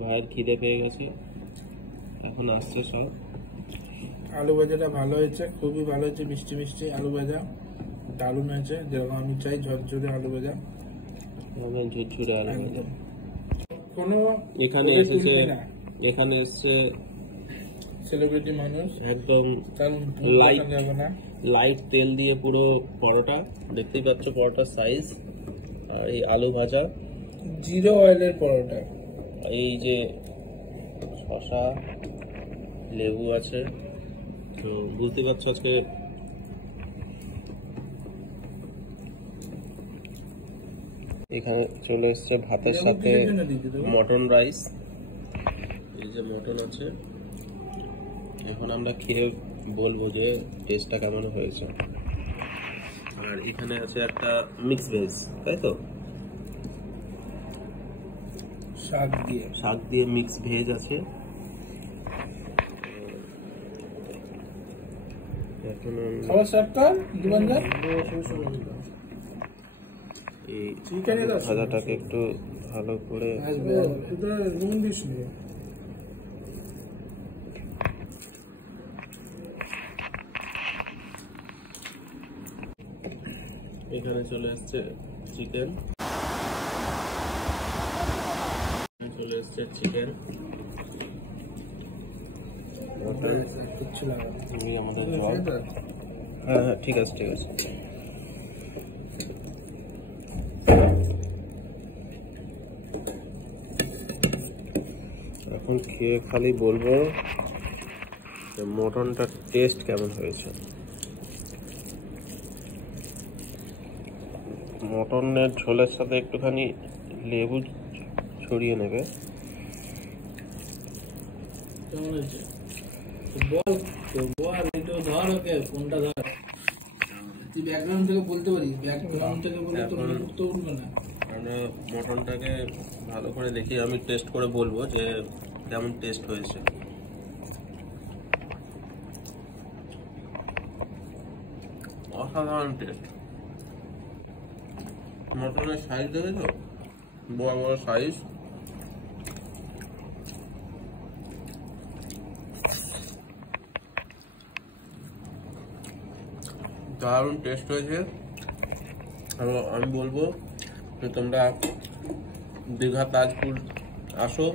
ভাইয়ের খিদে পেয়ে গেছে, এখন আসছে সব। আলু ভাজাটা ভালো হয়েছে, খুবই ভালো হয়েছে, মিষ্টি মিষ্টি আলু ভাজা দারুণ হয়েছে, যেরকম আমি চাই ঝরঝরে আলু ভাজা, ঝুরঝুরে আলু ভাজা। কোনো এখানে এসছে সেলিব্রিটি মানুষ, একদম লাইট তেল দিয়ে পুরো পরোটা, দেখতেই পাচ্ছ পরোটার সাইজ, আর এই আলু ভাজা, জিরো অয়েলের পরোটা, এই যে শসা লেবু আছে, তো বুঝতে পারছো আজকে এখানে চলে এসছে ভাতের সাথে মটন রাইস, এই যে মটন আছে। এখন আমরা খেয়ে বলবো যে টেস্টটা কেমন হয়েছে। আর এখানে আছে একটা মিক্স ভেজ, তাই তো, শাক দিয়ে মিক্স ভেজ আছে। এখন এই ভাজাটাকে একটু ভালো করে এখানে চলে এসছে চিকেন, আমাদের জল। হ্যাঁ ঠিক আছে ঠিক আছে। এখন খেয়ে খালি বলবো মটনটার টেস্ট কেমন হয়েছে। মটনের ঝোলের সাথে একটুখানি লেবু ছড়িয়ে নেবে। মটনটাকে ভালো করে দেখি, আমি টেস্ট করে বলবো যে কেমন টেস্ট হয়েছে। অসাধারণ টেস্ট। মটনের সাইজ দেখেছো, বড় বড় সাইজ, দারুণ টেস্ট হয়েছে। আমি বলবো যে তোমরা দীঘা তাজপুর আসো,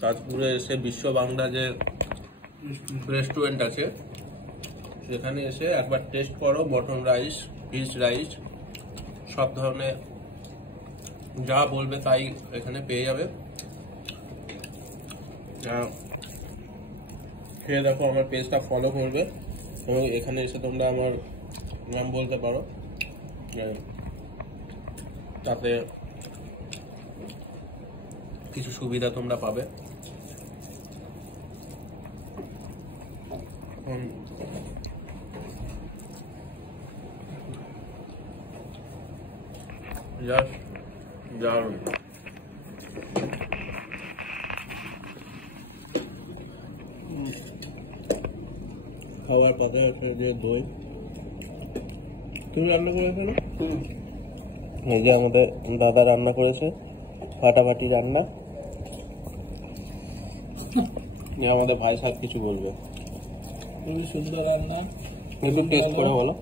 তাজপুরে এসে বিশ্ব বাংলা যে রেস্টুরেন্ট আছে সেখানে এসে একবার টেস্ট করো। মটন রাইস, ফিশ রাইস, সব ধরনের যা বলবে তাই এখানে পেয়ে যাবে। খেয়ে দেখো, আমার পেজটা ফলো করবে এবং এখানে এসে তোমরা আমার নাম বলতে পারো, তাতে কিছু সুবিধা তোমরা পাবে। খাওয়ার পাতে আছে যে দই, তুমি রান্না করেছো না? এই যে আমাদের দাদা রান্না করেছে, ফাটাফাটি রান্না। আমাদের ভাই সব কিছু বলবে। খুবই সুন্দর রান্না, একটু টেস্ট করে বলো।